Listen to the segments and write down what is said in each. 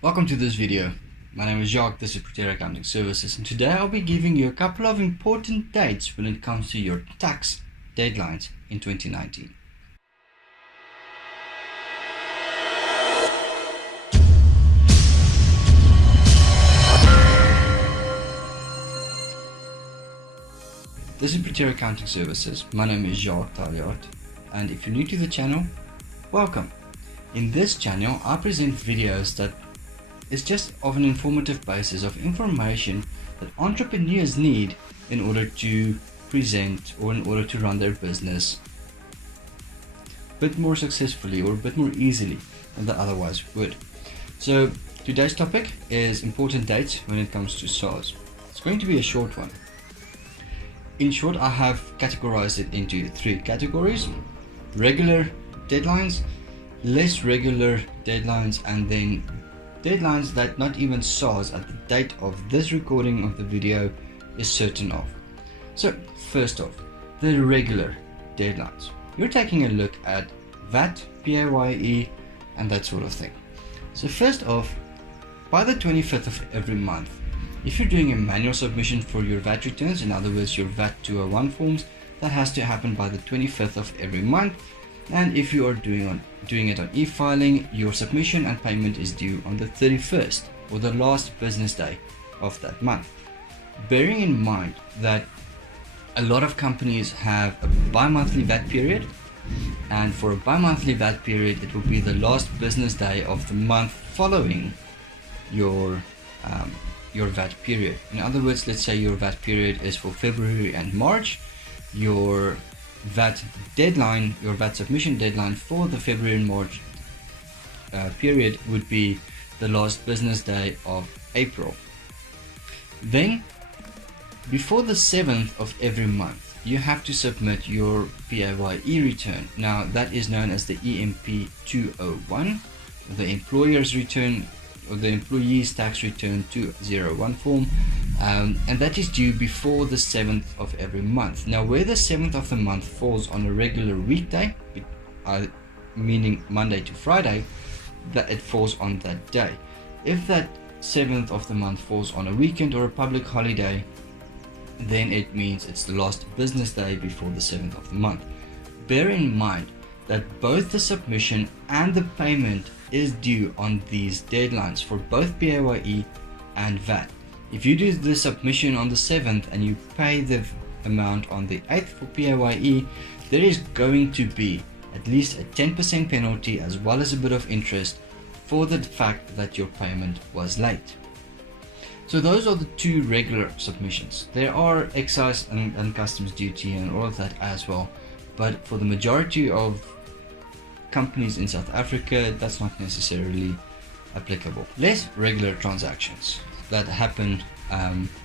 Welcome to this video. My name is Jacques, this is Provisional Accounting Services, and today I'll be giving you a couple of important dates when it comes to your tax deadlines in 2019. This is Provisional Accounting Services. My name is Jacques Taljaard, and if you're new to the channel, welcome. In this channel, I present videos that is just of an informative basis of information that entrepreneurs need in order to present or in order to run their business a bit more successfully or a bit more easily than they otherwise would. So today's topic is important dates when it comes to SARS. It's going to be a short one. In short, I have categorized it into three categories: regular deadlines, less regular deadlines, and then deadlines that not even SARS at the date of this recording of the video is certain of. So first off, the regular deadlines. You're taking a look at VAT, PAYE, and that sort of thing. So first off, by the 25th of every month, if you're doing a manual submission for your VAT returns, in other words your VAT 201 forms, that has to happen by the 25th of every month. And if you are doing it on e-filing, your submission and payment is due on the 31st or the last business day of that month. Bearing in mind that a lot of companies have a bi-monthly VAT period, and for a bi-monthly VAT period it will be the last business day of the month following your VAT period. In other words, let's say your VAT period is for February and March. Your VAT deadline, your VAT submission deadline for the February and March period would be the last business day of April. Then, before the 7th of every month, you have to submit your PAYE return. Now, that is known as the EMP 201, the employer's return, or the employee's tax return 201 form, and that is due before the 7th of every month. Now, where the 7th of the month falls on a regular weekday, meaning Monday to Friday, that it falls on that day. If that 7th of the month falls on a weekend or a public holiday, then it means it's the last business day before the 7th of the month. Bear in mind that both the submission and the payment is due on these deadlines for both PAYE and VAT. If you do the submission on the 7th and you pay the amount on the 8th for PAYE, there is going to be at least a 10% penalty as well as a bit of interest for the fact that your payment was late. So those are the two regular submissions. There are excise and customs duty and all of that as well, but for the majority of companies in South Africa, that's not necessarily applicable. Less regular transactions that happen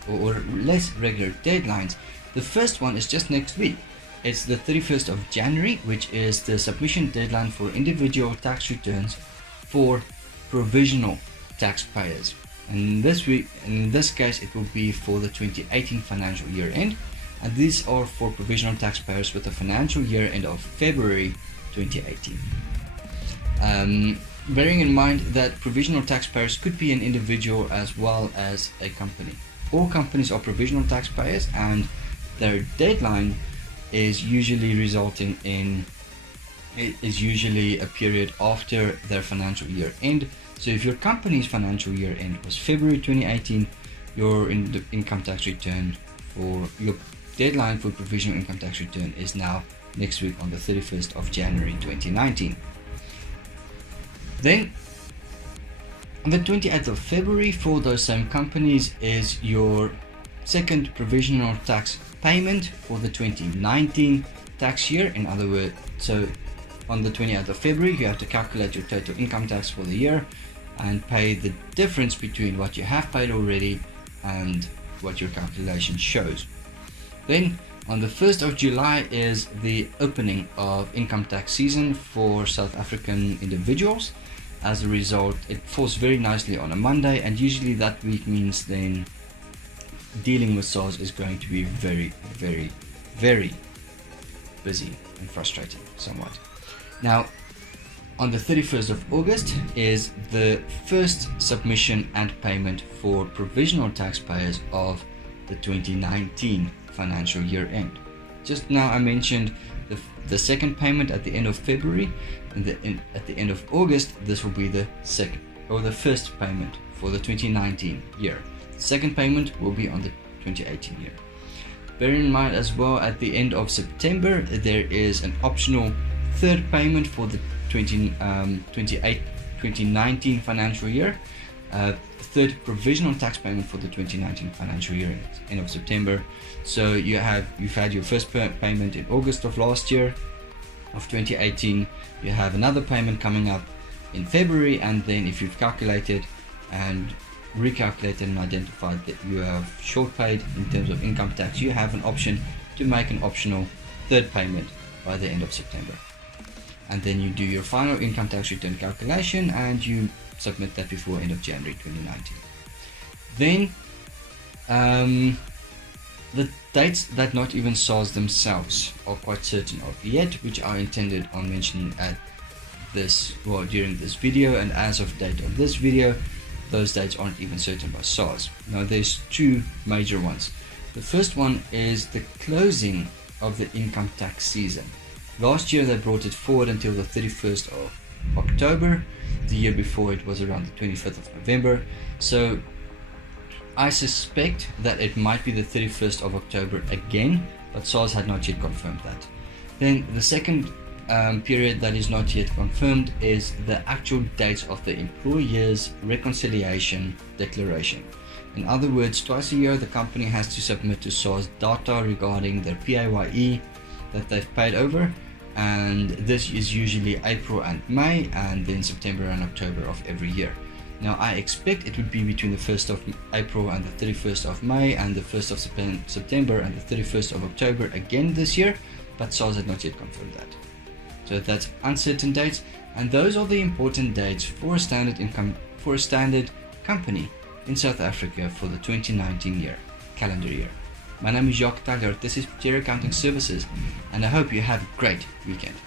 or less regular deadlines. The first one is just next week. It's the 31st of January, which is the submission deadline for individual tax returns for provisional taxpayers. And in this case, it will be for the 2018 financial year end, and these are for provisional taxpayers with a financial year end of February 2018. Bearing in mind that provisional taxpayers could be an individual as well as a company. All companies are provisional taxpayers, and their deadline is usually a period after their financial year end. So if your company's financial year end was February 2018, your income tax return for your deadline for provisional income tax return is now next week on the 31st of January 2019. Then on the 28th of February for those same companies is your second provisional tax payment for the 2019 tax year. In other words, so on the 28th of February you have to calculate your total income tax for the year and pay the difference between what you have paid already and what your calculation shows. Then on the 1st of July is the opening of income tax season for South African individuals. As a result, it falls very nicely on a Monday, and usually that week means then dealing with SARS is going to be very, very, very busy and frustrating somewhat. Now, on the 31st of August is the first submission and payment for provisional taxpayers of the 2019 financial year end. Just now I mentioned the second payment at the end of February, and at the end of August this will be the second or the first payment for the 2019 year. The second payment will be on the 2018 year. Bear in mind as well, at the end of September there is an optional third payment for the 2019 financial year, third provisional tax payment for the 2019 financial year at the end of September. So you've had your first payment in August of last year of 2018, you have another payment coming up in February, and then if you've calculated and recalculated and identified that you have short paid in terms of income tax, you have an option to make an optional third payment by the end of September. And then you do your final income tax return calculation and you submit that before end of January 2019. Then the dates that not even SARS themselves are quite certain of yet, which are intended on mentioning at during this video, and as of date of this video those dates aren't even certain by SARS. Now there's two major ones. The first one is the closing of the income tax season. Last year they brought it forward until the 31st of October. The year before it was around the 25th of November. So I suspect that it might be the 31st of October again, but SARS had not yet confirmed that. Then the second period that is not yet confirmed is the actual dates of the employer's reconciliation declaration. In other words, twice a year the company has to submit to SARS data regarding their PAYE that they've paid over, and this is usually April and May, and then September and October of every year. Now I expect it would be between the 1st of April and the 31st of May, and the 1st of September and the 31st of October again this year, but SARS had not yet confirmed that. So that's uncertain dates, and those are the important dates for a standard company in South Africa for the 2019 calendar year. My name is Jacques Taljaard, this is Taljaard Accounting Services, and I hope you have a great weekend.